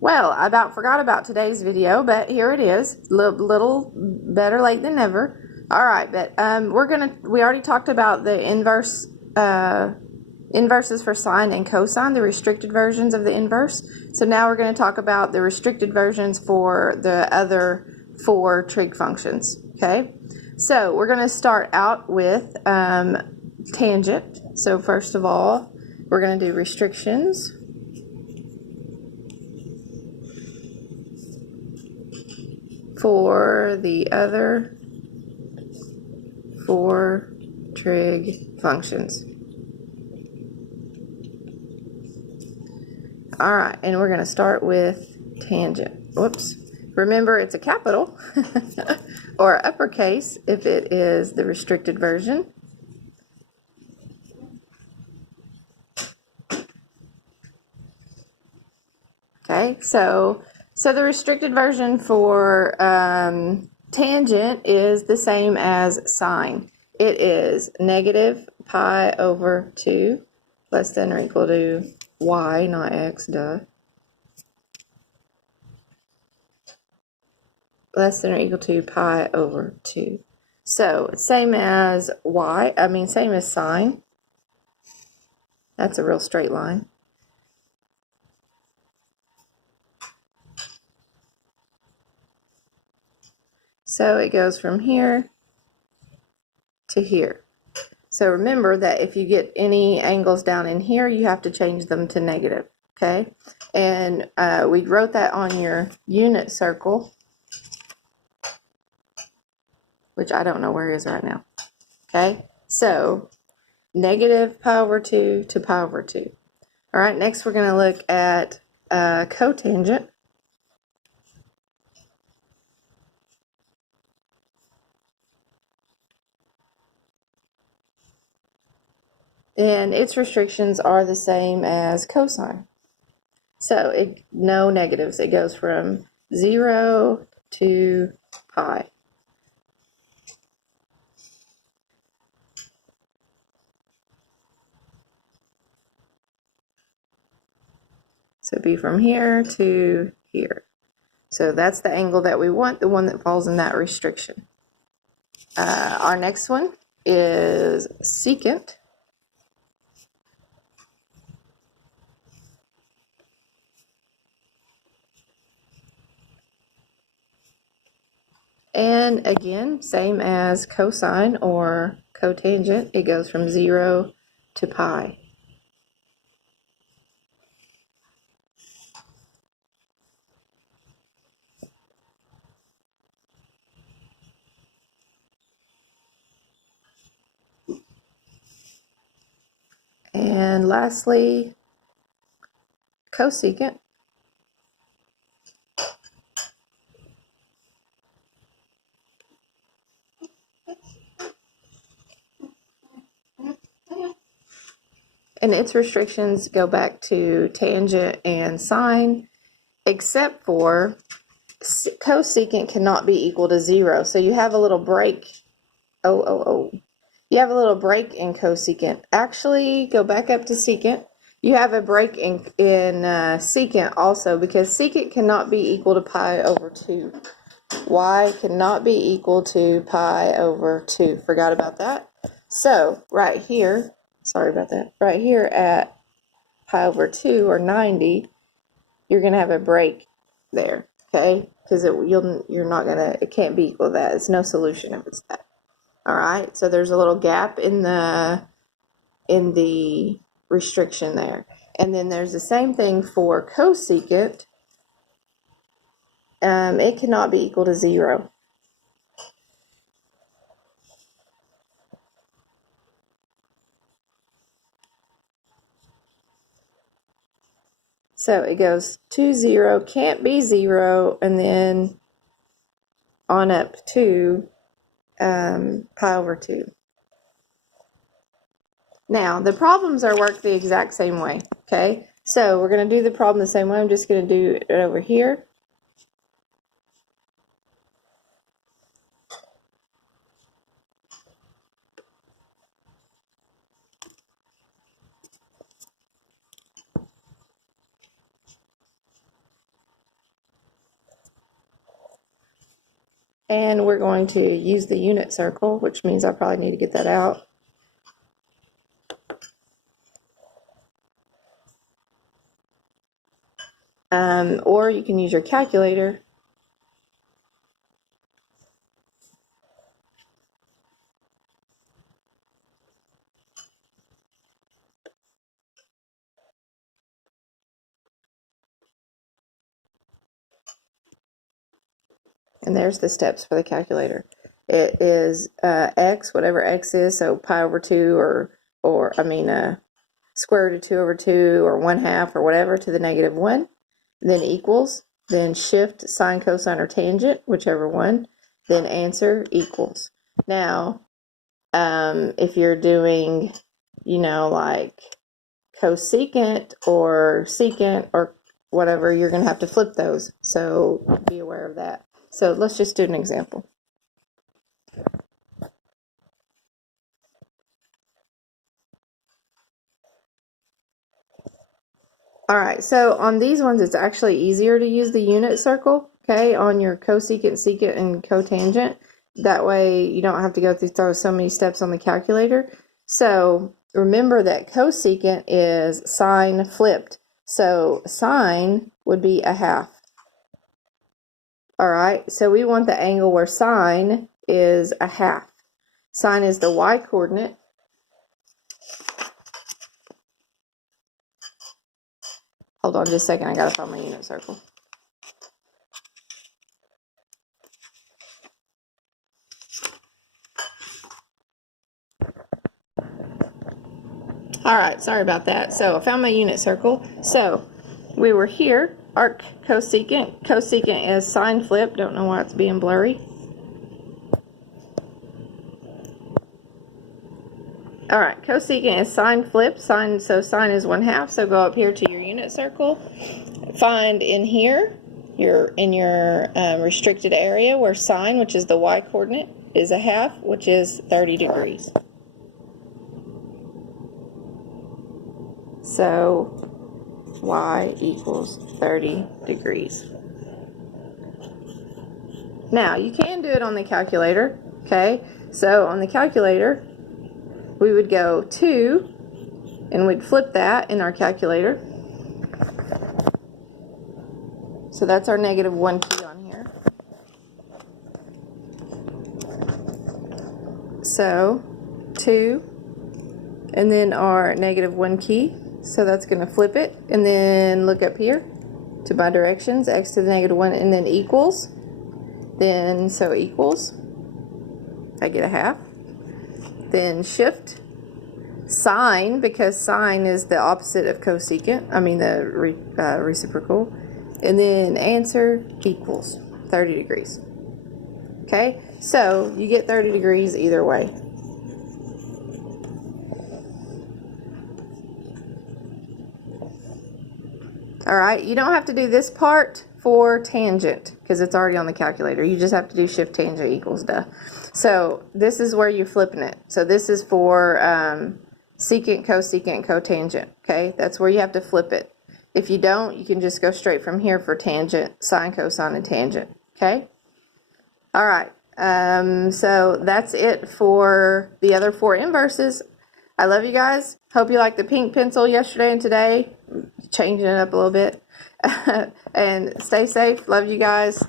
Well, I about forgot about today's video, but here it is. Little better late than never. All right, but we already talked about the inverses for sine and cosine, the restricted versions of the inverse. So now we're going to talk about the restricted versions for the other four trig functions. Okay, so we're going to start out with tangent. So first of all, we're going to do restrictions. For the other four trig functions. All right, and we're going to start with tangent. Whoops. Remember, it's a capital or uppercase if it is the restricted version. Okay, so the restricted version for tangent is the same as sine. It is negative pi over 2 less than or equal to y, not x, duh. Less than or equal to pi over 2. So same as same as sine. That's a real straight line. So it goes from here to here. So remember that if you get any angles down in here, you have to change them to negative, okay? And we wrote that on your unit circle, which I don't know where it is right now, okay? So negative pi over 2 to pi over 2. All right, next we're going to look at cotangent. And its restrictions are the same as cosine. So no negatives. It goes from 0 to pi. So it'd be from here to here. So that's the angle that we want, the one that falls in that restriction. Our next one is secant. And again, same as cosine or cotangent, it goes from 0 to pi. And lastly, cosecant. And its restrictions go back to tangent and sine, except for cosecant cannot be equal to 0. So you have a little break. You have a little break in cosecant. Actually, go back up to secant. You have a break in secant also, because secant cannot be equal to pi over 2. Y cannot be equal to pi over 2. Forgot about that. So right here, sorry about that, right here at pi over 2 or 90, you're going to have a break there, okay? Because it can't be equal to that. It's no solution if it's that. All right, so there's a little gap in the restriction there. And then there's the same thing for cosecant. It cannot be equal to 0. So it goes to 0, can't be 0, and then on up to pi over 2. Now, the problems are worked the exact same way, okay? So we're going to do the problem the same way. I'm just going to do it over here. And we're going to use the unit circle, which means I probably need to get that out. Or you can use your calculator. And there's the steps for the calculator. It is x, whatever x is, so pi over 2 square root of 2 over 2 or 1/2 or whatever to the negative 1, then equals, then shift sine, cosine, or tangent, whichever one, then answer equals. Now, if you're doing, like cosecant or secant or whatever, you're going to have to flip those, so be aware of that. So let's just do an example. All right, so on these ones, it's actually easier to use the unit circle, okay, on your cosecant, secant, and cotangent. That way you don't have to go through so many steps on the calculator. So remember that cosecant is sine flipped. So sine would be 1/2. All right, so we want the angle where sine is 1/2. Sine is the y coordinate. Hold on just a second, I gotta find my unit circle. All right, sorry about that. So I found my unit circle. So we were here, arc cosecant. Cosecant is sine flip. Don't know why it's being blurry. All right, cosecant is sine flip. So sine is 1/2. So go up here to your unit circle. Find in here, in your restricted area where sine, which is the y coordinate, is 1/2, which is 30 degrees. So y equals 30 degrees. Now, you can do it on the calculator, okay? So on the calculator, we would go 2, and we'd flip that in our calculator. So that's our -1 key on here. So 2, and then our -1 key. So that's going to flip it, and then look up here to my directions, x to the -1, and then equals. Then, so equals, I get 1/2. Then shift sine, because sine is the opposite of cosecant, the reciprocal. And then answer equals 30 degrees. Okay, so you get 30 degrees either way. All right, you don't have to do this part for tangent because it's already on the calculator. You just have to do shift tangent equals, duh. So this is where you're flipping it. So this is for secant, cosecant, cotangent, okay? That's where you have to flip it. If you don't, you can just go straight from here for tangent, sine, cosine, and tangent, okay? All right, so that's it for the other 4 inverses. I love you guys. Hope you liked the pink pencil yesterday and today. Changing it up a little bit. And stay safe. Love you guys.